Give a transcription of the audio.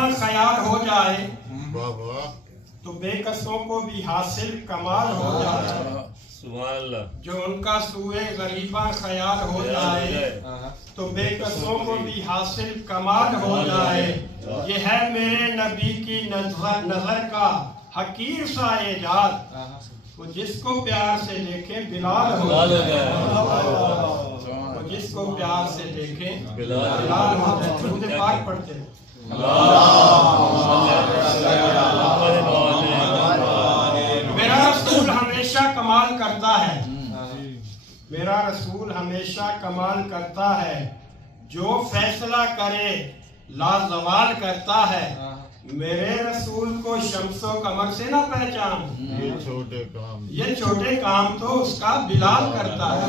गरीबा ख्याल हो जाए बाबा तो बेकसों को भी हासिल कमाल हो जाए। सुभान अल्लाह। जो उनका सूए गरीबा ख्याल हो जाए तो बेकसों को भी हासिल कमाल हो जाए। ये है मेरे नबी की नजर का हकीर सा एजाज, वो जिसको प्यार से देखे बिलाल हो जाए। वो जिसको प्यार से देखे बिलाल हो जाए। दुरूद पाक पढ़ते हैं। मेरा रसूल हमेशा कमाल करता है, मेरा रसूल हमेशा कमाल करता है। जो फैसला करे लाजवाल करता है। मेरे रसूल को शम्सो कमर से ना पहचान, ये छोटे काम ये छोटे काम तो उसका बिलाल करता है।